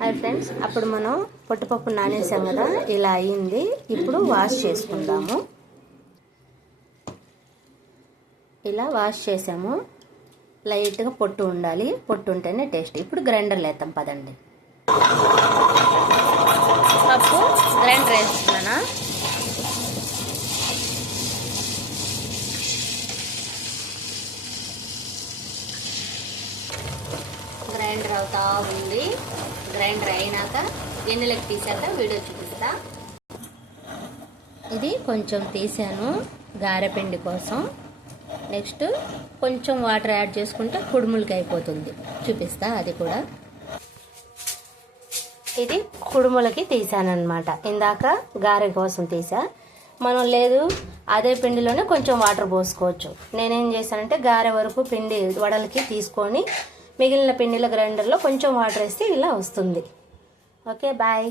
Hi friends, అప్పుడు మనం పొట్టుపప్పు నానేసాం కదా, ఇలా అయ్యింది. ఇప్పుడు వాష్ చేసుకుందాము. ఇలా వాష్ చేసాము. లైట్గా పొట్టు ఉండాలి, పొట్టు ఉంటేనే టేస్ట్. ఇప్పుడు గ్రైండర్ లేతాం పదండి. పప్పు గ్రైండర్ వేస్తున్నానా. గ్రైండర్ అవుతా ఉంది. గ్రైండర్ అయినాక గిన్నెలకు తీసాక వీడియో చూపిస్తా. ఇది కొంచెం తీసాను గారెపిండి కోసం. నెక్స్ట్ కొంచెం వాటర్ యాడ్ చేసుకుంటే కుడుములకి అయిపోతుంది. చూపిస్తా అది కూడా. ఇది కుడుములకి తీసానమాట. ఇందాక గారె కోసం తీసా. మనం లేదు అదే పిండిలోనే కొంచెం వాటర్ పోసుకోవచ్చు. నేనేం చేశానంటే గారె వరకు పిండి వడలకి తీసుకొని మిగిలిన పిండిల గ్రైండర్లో కొంచెం వాటర్ వేస్తే ఇలా వస్తుంది. Okay, bye.